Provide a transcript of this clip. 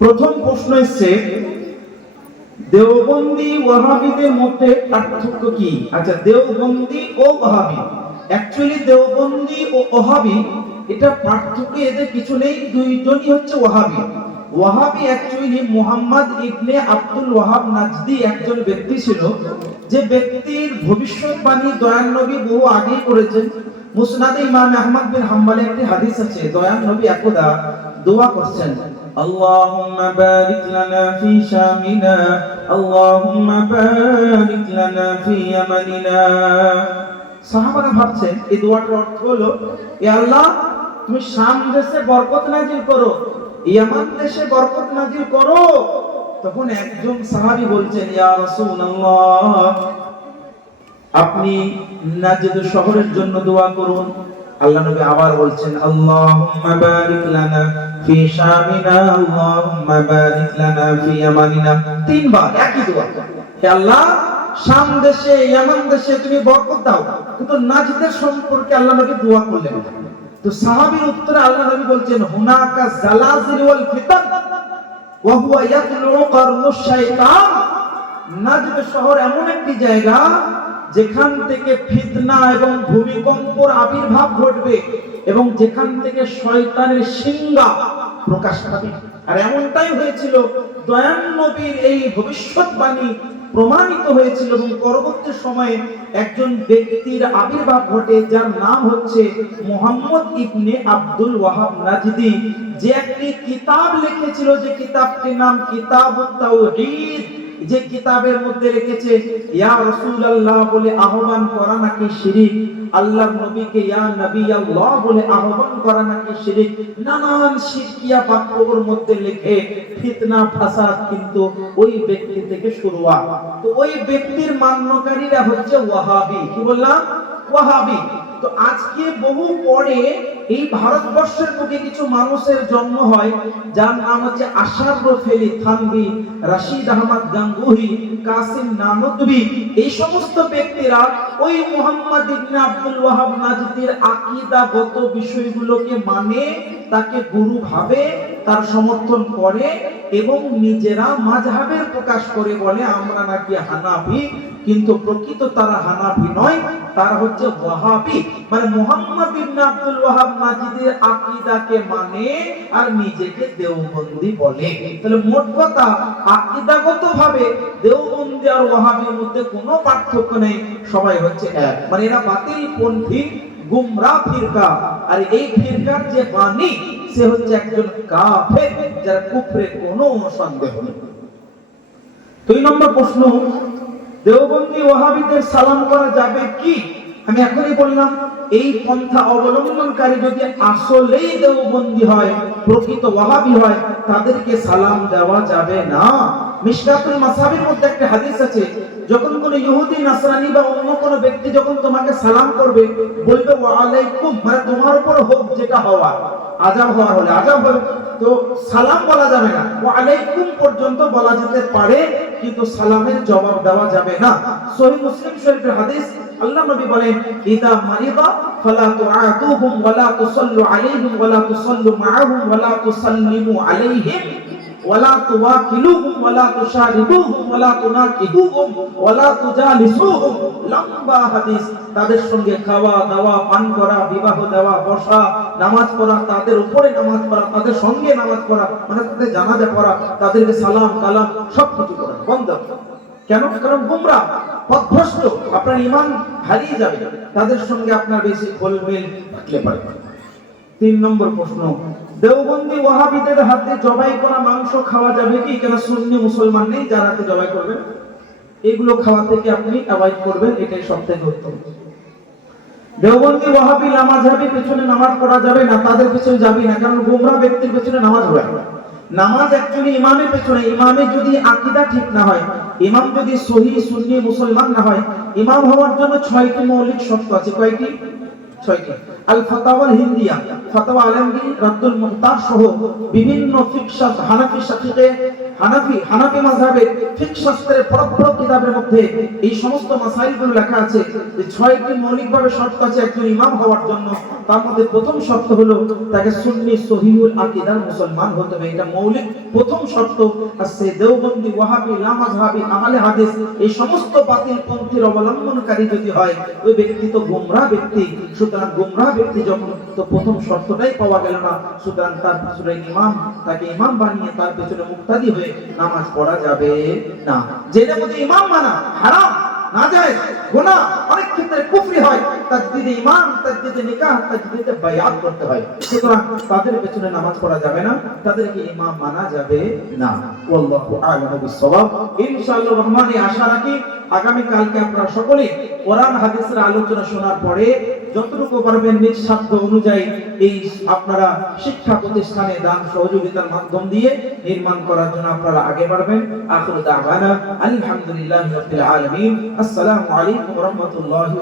প্রথম প্রশ্ন এসছে দেওবন্দি ওয়াহাবিদের মধ্যে পার্থক্য কি? আচ্ছা দেওবন্দি ও ওয়াহাবি। অ্যাকচুয়ালি দেওবন্দি ও ওয়াহাবি, এটা পার্থক্য এদের কিছু নেই, দুইজনই হচ্ছে ওয়াহাবি। ওয়াহাবি অ্যাকচুয়ালি মুহাম্মদ ইবনে আব্দুল ওয়াহাব নাজদি একজন ব্যক্তি ছিল, যে ব্যক্তির ভবিষ্যৎবাণী দয়ান নবী বহু আগেই করেছেন। মুসনাদে ইমাম আহমদ বিন হাম্বলে একটি হাদিস আছে দয়ান নবী একদা দোয়া করছেন। اللهم بارك لنا في شامنا اللهم بارك لنا في يمننا সাহাবারা ভাবছেন এই দোয়াটার অর্থ হলো এ আল্লাহ তুমি শাম দেশে বরকত নাজিল করো ইয়ামান দেশে বরকত নাজিল করো তখন একজন সাহাবী বলছেন ইয়া রাসূলুল্লাহ আপনি নাজদ শহরের জন্য দোয়া করুন আল্লাহ নবী আবার বলছেন, আল্লাহুম্মা বারিক লানা ফি শামিনা, আল্লাহুম্মা বারিক লানা ফি ইয়ামানিনা। তিনবার, একই দোয়া। হে আল্লাহ, শাম দেশে, ইয়ামান দেশে তুমি বরকত দাও। কিন্তু নাজদের সম্পর্কে আল্লাহ নবী দোয়া করলেন তো সাহাবীর উত্তরে আল্লাহ নবী বলছেন, হুনাকা জালাজিল ওয়াল ফিতান ওয়া হুয়া ইয়াতলু শাইতান। নাজদ শহর এমন একটি জায়গা যেখান থেকে ফিতনা এবং ভূমিকম্পর আবির্ভাব ঘটবে এবং যেখান থেকে শয়তানের সিংহা প্রকাশ পাবে। আর এমনটাই হয়েছিল দয়ান নবীর এই ভবিষ্যৎবাণী প্রমাণিত হয়েছিল এবং পরবর্তী সময়ে একজন ব্যক্তির আবির্ভাব ঘটে, যার নাম হচ্ছে মোহাম্মদ ইবনে আব্দুল ওয়াহাব নাজদি। যে একটি কিতাব লিখেছিল, যে কিতাবটির নাম কিতাবুত তাওহীদ। যে কিতাবের মধ্যে রেখেছে, ইয়া রাসূলুল্লাহ বলে আহ্বান করা নাকি শিরিক? আল্লাহর নবীকে, ইয়া নবী আল্লাহ বলে আহ্বান করা নাকি শিরিক? নানান শিরকিয়া বাক্য ওর মধ্যে লিখে, ফিতনা, ফাসাদ কিন্তু ওই ব্যক্তি থেকে শুরু হয় তো ওই ব্যক্তির মান্যকারীরা হচ্ছে ওয়াহাবি। কি বললাম? ওয়াহাবি। তো আজকে বহু পরে এই ভারতবর্ষের বুকে কিছু মানুষের জন্ম হয়, যার নাম হচ্ছে আশার রফেলি থানবি রাশিদ আহমদ গাঙ্গুহি, কাসিম নানদবি এই সমস্ত ব্যক্তিরা ওই মুহাম্মদ ইবনে আব্দুল ওয়াহাব নাজদির আকীদাগত বিষয়গুলোকে মানে তাকে গুরু ভাবে তার সমর্থন করে এবং নিজেরা মাযহাবের প্রকাশ করে বলে, আমরা নাকি হানাফি। কিন্তু প্রকৃত তারা হানাফি নয়, তারা হচ্ছে ওয়াহাবি। মানে মুহাম্মদ ইবনে আব্দুল ওয়াহাব নাজিদের আকীদাকে মানে আর নিজেকে দেওবন্দি বলে। তাহলে মোট কথা আকীদাগত ভাবে দেওবন্দি আর ওয়াহাবির মধ্যে কোনো পার্থক্য নেই, সবাই হচ্ছে এক। মানে এরা বাতিল পন্থী, গুমরা ফিরকা। আর এই ফিরকার যে বাণী সে হচ্ছে একজন কাফের, যার কুফরে কোনো সন্দেহ নেই। দুই নম্বর প্রশ্ন, দেওবন্দি ওয়াহাবিদের সালাম করা যাবে কি? আমি এখনই বললাম, এই পন্থা অবলম্বনকারী যদি আসলেই দেওবন্দি হয়, প্রকৃত ওয়াহাবি হয়, তাদেরকে সালাম দেওয়া যাবে না। মিশকাতুল মাসাবির মধ্যে একটা হাদিস আছে, যখন কোন ইহুদি, নাসরানি বা অন্য কোন ব্যক্তি যখন তোমাকে সালাম করবে, বলবে, ওয়া আলাইকুম মানে তোমার উপর হোক যেটা হওয়া আজাব হওয়ার হলে আজাব হবে। তো সালাম বলা যাবে না। ওয়া আলাইকুম পর্যন্ত বলা যেতে পারে, কিন্তু সালামের জবাব দেওয়া যাবে না। সহিহ মুসলিম শরীফের হাদিস, আল্লাহ নবী বলেন, ইদা মারিদা ফালা তুআতুহুম ওয়ালা তুসাল্লু আলাইহিম ওয়ালা তুসাল্লু মাআহুম ওয়ালা তুসাল্লিমু আলাইহিম ওয়ালা তুওয়াকিলুহুম, ওয়ালা তুশারিবুহুম, ওয়ালা ওয়ালা তুজালিসুহুম। লম্বা হাদিস, তাদের সঙ্গে খাওয়া দাওয়া, পান করা, বিবাহ দেওয়া, বসা, নামাজ পড়া, তাদের উপরে নামাজ পড়া, তাদের সঙ্গে নামাজ পড়া মানে তাদের জানাজা পড়া, তাদেরকে সালাম, কালাম সব কিছু করা, বন্ধ। কেন? কারণ পথভ্রষ্ট, আপনার ইমান হারিয়ে যাবে। তাদের সঙ্গে আপনার বেশি গোলমেল থাকলে পারে তিন নম্বর প্রশ্ন দেওবন্দি ওয়াহাবিদের হাতে জবাই করা মাংস খাওয়া যাবে কি? কেন সুন্নি মুসলমান নেই, যার হাতে জবাই করবেন? এগুলো খাওয়া থেকে আপনি অ্যাভয়েড করবেন, এটাই সবথেকে উত্তম। দেওবন্দি ওয়াহাবি নামাজহাবি পেছনে নামাজ পড়া যাবে না, তাদের পেছনে যাবি না, কারণ গোমরা ব্যক্তির পেছনে নামাজ হবে না। নামাজ অ্যাকচুয়ালি ইমামের পেছনে, ইমামের যদি আকীদা ঠিক না হয়, ইমাম যদি সহি সুন্নি মুসলমান না হয়, ইমাম হওয়ার জন্য ছয়টি মৌলিক শর্ত আছে। কয়টি? ছয়টি। আল ফাতাওয়াল হিন্দিয়া। ফাতাওয়া আলমগীর রাদ্দুল মুহতার সহ বিভিন্ন ফিকশা হানাফি শাফিকে হানাফি হানাফি মাযহাবের ফিকহ শাস্ত্রের বড় কিতাবের মধ্যে এই সমস্ত মাসাইলগুলো লেখা আছে যে ছয়টি মৌলিকভাবে শর্ত আছে একজন ইমাম হওয়ার জন্য। তার মধ্যে প্রথম শর্ত হলো তাকে সুন্নি সহিহুল আকীদার মুসলমান হতে হবে। এটা মৌলিক প্রথম শর্ত। আর সে দেওবন্দি, ওয়াহাবি লামাজহাবি আহলে হাদিস এই সমস্ত বাতিল পন্থীর অবলম্বনকারী যদি হয়, ওই ব্যক্তি তো গোমরাহ ব্যক্তি। সুতরাং গোমরাহ ব্যক্তি যখন, তো প্রথম শর্তটাই পাওয়া গেল না। সুতরাং তার পিছনে ইমাম, তাকে ইমাম বানিয়ে তার পেছনে মুক্তাদি হয়ে নামাজ পড়া যাবে না। ইমাম মানা হারাম, না যায়, গুনাহ। অনেক ক্ষেত্রে কুফরি হয় নিকাহ বায়াত করতে হয়। সুতরাং তাদের পেছনে নামাজ পড়া যাবে না, তাদেরকে ইমাম মানা যাবে না। ইনশাআল্লাহ আশা রাখি আগামী কালকে আপনারা সকলে কোরআন, হাদিসের আলোচনা শোনার পরে যতটুকু পারবেন নিজ সাধ্য অনুযায়ী এই আপনারা শিক্ষা প্রতিষ্ঠানে দান সহযোগিতার মাধ্যম দিয়ে নির্মাণ করার জন্য আপনারা আগে বাড়বেন। আখর দাওয়ানা, আলহামদুলিল্লাহি রাব্বিল আসসালামু আলাইকুম রাহমাতুল্লাহি